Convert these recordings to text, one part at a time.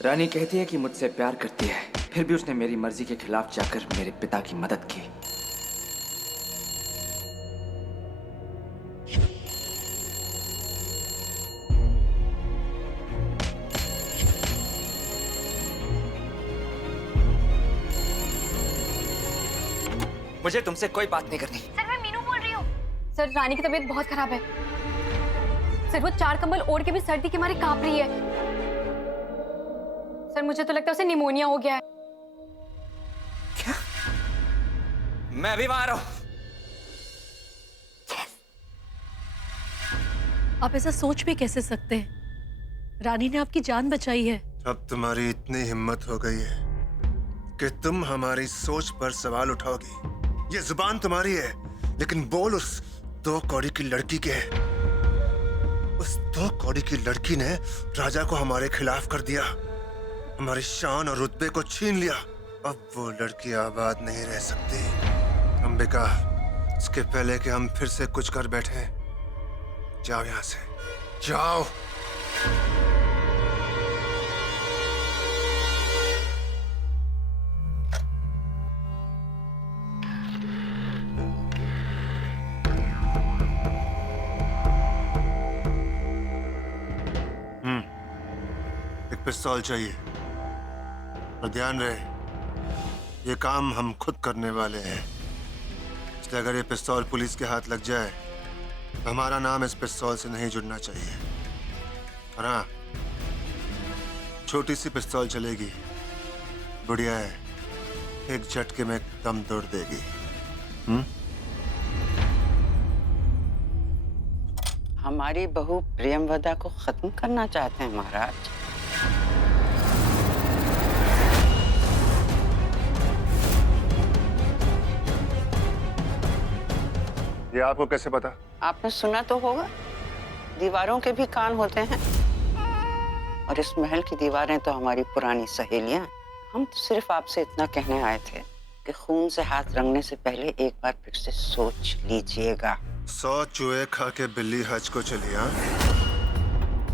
रानी कहती है कि मुझसे प्यार करती है, फिर भी उसने मेरी मर्जी के खिलाफ जाकर मेरे पिता की मदद की। मुझे तुमसे कोई बात नहीं करनी। सर मैं मीनू बोल रही हूँ। सर रानी की तबीयत बहुत खराब है। सर वो 4 कंबल ओढ़ के भी सर्दी के मारे कांप रही है। सर मुझे तो लगता है उसे निमोनिया हो गया है। क्या? मैं अभी वहां आ रहा हूं। आप ऐसा सोच भी कैसे सकते हैं? रानी ने आपकी जान बचाई है। अब तुम्हारी इतनी हिम्मत हो गई है कि तुम हमारी सोच पर सवाल उठाओगी। ये जुबान तुम्हारी है, लेकिन बोल उस 2 कौड़ी की लड़की के। उस 2 कौड़ी की लड़की ने राजा को हमारे खिलाफ कर दिया, हमारी शान और रुतबे को छीन लिया। अब वो लड़की आबाद नहीं रह सकती। अंबिका, इसके पहले कि हम फिर से कुछ कर बैठे, जाओ यहां से, जाओ। पिस्तौल चाहिए, और ध्यान रहे ये काम हम खुद करने वाले हैं, इसलिए अगर ये पिस्तौल पुलिस के हाथ लग जाए तो हमारा नाम इस पिस्तौल से नहीं जुड़ना चाहिए। और हाँ, छोटी सी पिस्तौल चलेगी, बढ़िया है, एक झटके में दम तोड़ देगी। हमारी बहू प्रियमवदा को खत्म करना चाहते हैं महाराज। ये आपको कैसे पता? आपने सुना तो होगा, दीवारों के भी कान होते हैं। और इस महल की दीवारें तो हमारी पुरानी सहेलियां। हम तो सिर्फ आपसे इतना कहने आए थे कि खून से हाथ रंगने से पहले एक बार फिर से सोच लीजिएगा। 100 चूहे खा के बिल्ली हज को चली। हाँ,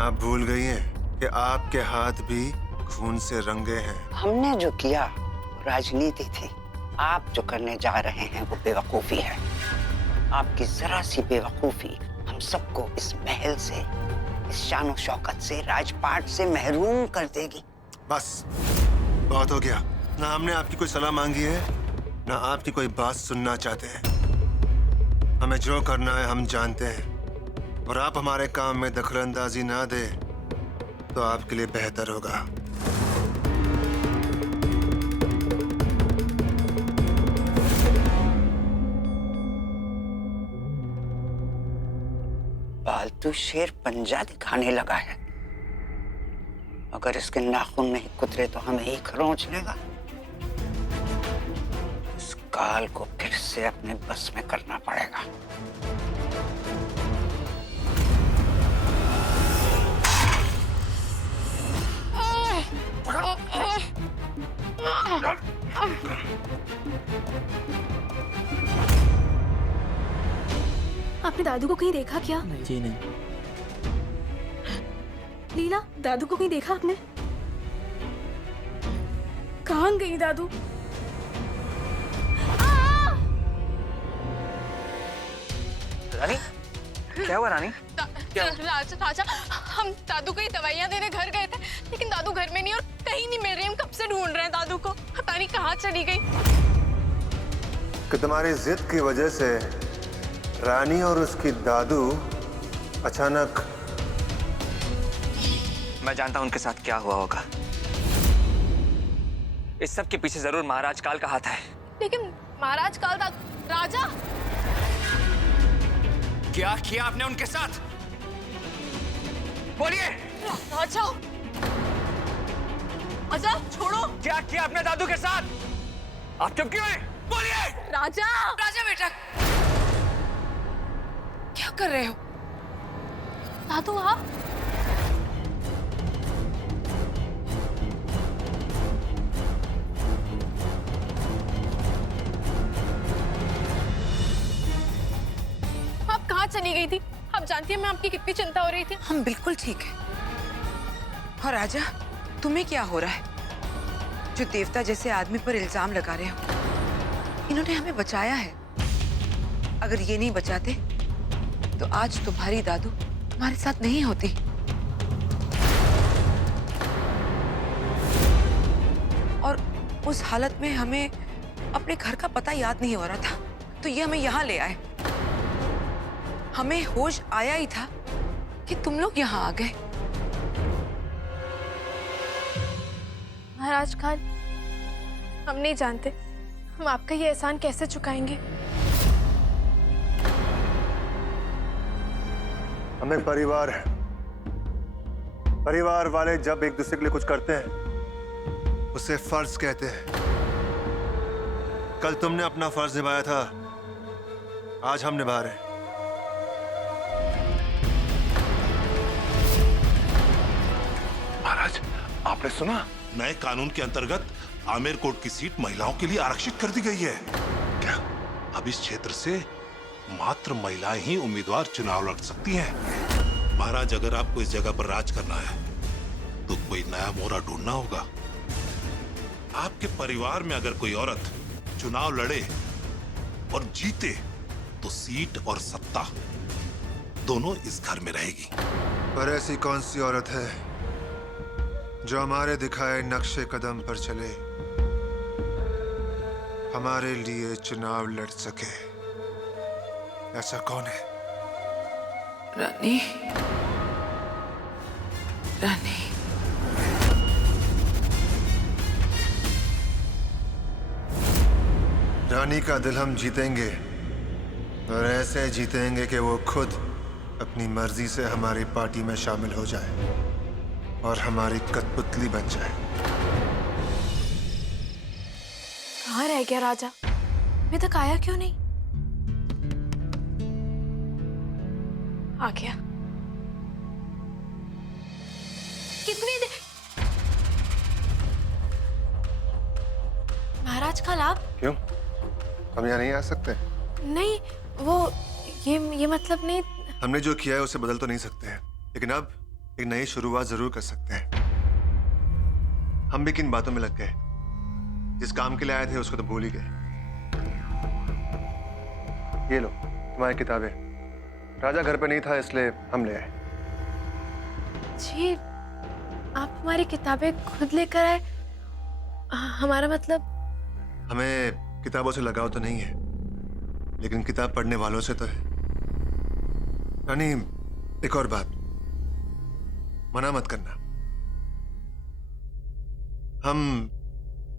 आप भूल गई हैं कि आपके हाथ भी खून से रंगे हैं। हमने जो किया राजनीति थी, आप जो करने जा रहे हैं वो बेवकूफी है। आपकी जरा सी बेवकूफी हम सबको इस महल से, इस शान शौकत से, राजपाट से महरूम कर देगी। बस बहुत हो गया। ना हमने आपकी कोई सलाह मांगी है, ना आपकी कोई बात सुनना चाहते हैं। हमें जो करना है हम जानते हैं, और आप हमारे काम में दखलंदाजी ना दे तो आपके लिए बेहतर होगा। पालतू शेर पंजा दिखाने लगा है। अगर इसके नाखून नहीं कुतरे तो हमें ही खरोंच लेगा। इस काल को फिर से अपने बस में करना पड़ेगा। आपने दादू को कहीं देखा क्या? जी नहीं। लीला, दादू को कहीं देखा आपने? कहाँ गई दादू? रानी, क्या हुआ रानी? राजा, हम दादू को ही दवाइयाँ देने घर गए थे, लेकिन दादू घर में नहीं और कहीं नहीं मिल रही। हम कब से ढूंढ रहे हैं दादू को, पता नहीं कहाँ चली गई। कि तुम्हारी जिद की वजह से रानी और उसकी दादू अचानक। मैं जानता हूं उनके साथ क्या हुआ होगा। इस सब के पीछे जरूर महाराज काल का हाथ है। लेकिन महाराज काल राजा, क्या किया आपने उनके साथ? बोलिए। राजा, राजा छोड़ो। क्या किया आपने दादू के साथ? आप चुप क्यों हैं? बोलिए। राजा, राजा बेटा, क्या कर रहे हो? दादू आप? आप कहाँ चली गई थी? आप जानती हैं मैं आपकी कितनी चिंता हो रही थी। हम बिल्कुल ठीक है। और राजा, तुम्हें क्या हो रहा है जो देवता जैसे आदमी पर इल्जाम लगा रहे हो? इन्होंने हमें बचाया है। अगर ये नहीं बचाते तो आज तुम्हारी दादू हमारे साथ नहीं होती। और उस हालत में हमें अपने घर का पता याद नहीं हो रहा था, तो ये हमें यहाँ ले आए। हमें होश आया ही था कि तुम लोग यहाँ आ गए। महाराज खान, हम नहीं जानते हम आपका ये एहसान कैसे चुकाएंगे। हमें परिवार है। परिवार वाले जब एक दूसरे के लिए कुछ करते हैं उसे फर्ज कहते हैं। कल तुमने अपना फर्ज निभाया था, आज हम निभा रहे हैं। महाराज, आपने सुना? नए कानून के अंतर्गत आमेर कोर्ट की सीट महिलाओं के लिए आरक्षित कर दी गई है। क्या? अब इस क्षेत्र से मात्र महिलाएं ही उम्मीदवार चुनाव लड़ सकती हैं। महाराज, अगर आपको इस जगह पर राज करना है तो कोई नया मोहरा ढूंढना होगा। आपके परिवार में अगर कोई औरत चुनाव लड़े और जीते तो सीट और सत्ता दोनों इस घर में रहेगी। पर ऐसी कौन सी औरत है जो हमारे दिखाए नक्शे कदम पर चले, हमारे लिए चुनाव लड़ सके? ऐसा कौन है? रानी, रानी, रानी का दिल हम जीतेंगे, और ऐसे जीतेंगे कि वो खुद अपनी मर्जी से हमारी पार्टी में शामिल हो जाए और हमारी कठपुतली बन जाए। कहाँ रह गया राजा? अभी तक आया क्यों नहीं? आ गया। कितनी देर? महाराज खान, आप? क्यों? हम यहाँ नहीं आ सकते? नहीं, वो ये मतलब नहीं। हमने जो किया है उसे बदल तो नहीं सकते हैं, लेकिन अब एक नई शुरुआत जरूर कर सकते हैं। हम भी किन बातों में लग गए? जिस काम के लिए आए थे उसको तो भूल ही गए। ये लो तुम्हारी किताबें। राजा घर पे नहीं था इसलिए हम ले आए। जी, आप हमारी किताबें खुद लेकर आए? हमारा मतलब? हमें किताबों से लगाव तो नहीं है, लेकिन किताब पढ़ने वालों से तो है। रानी, एक और बात, मना मत करना। हम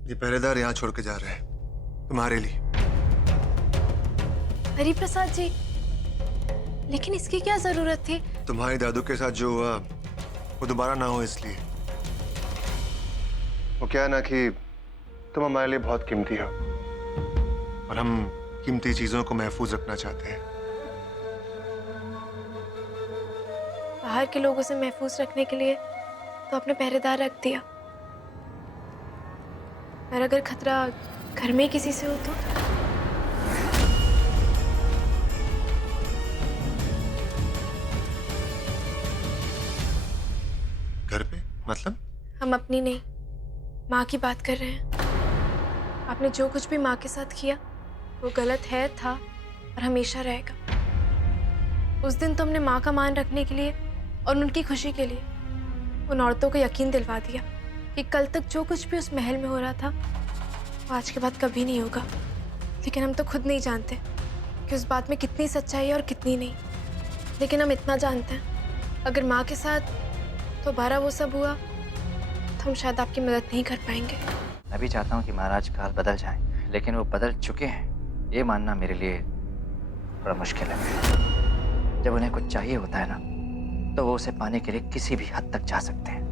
ये पहरेदार यहाँ छोड़ के जा रहे हैं तुम्हारे लिए। हरिप्रसाद जी, लेकिन इसकी क्या जरूरत थी? तुम्हारी दादू के साथ जो हुआ वो दोबारा ना हो इसलिए। वो क्या है ना कि तुम हमारे लिए बहुत कीमती हो और हम कीमती चीजों को महफूज रखना चाहते हैं। बाहर के लोगों से महफूज रखने के लिए तो अपने पहरेदार रख दिया, और अगर खतरा घर में किसी से हो तो? घर पे मतलब? हम अपनी नहीं, माँ की बात कर रहे हैं। आपने जो कुछ भी माँ के साथ किया वो गलत है, था और हमेशा रहेगा। उस दिन तो हमने माँ का मान रखने के लिए और उनकी खुशी के लिए उन औरतों को यकीन दिलवा दिया कि कल तक जो कुछ भी उस महल में हो रहा था वो आज के बाद कभी नहीं होगा। लेकिन हम तो खुद नहीं जानते कि उस बात में कितनी सच्चाई है और कितनी नहीं। लेकिन हम इतना जानते हैं, अगर माँ के साथ दोबारा वो सब हुआ तो हम शायद आपकी मदद नहीं कर पाएंगे। मैं भी चाहता हूँ कि महाराज काल बदल जाएं, लेकिन वो बदल चुके हैं ये मानना मेरे लिए बड़ा मुश्किल है। जब उन्हें कुछ चाहिए होता है ना, तो वो उसे पाने के लिए किसी भी हद तक जा सकते हैं।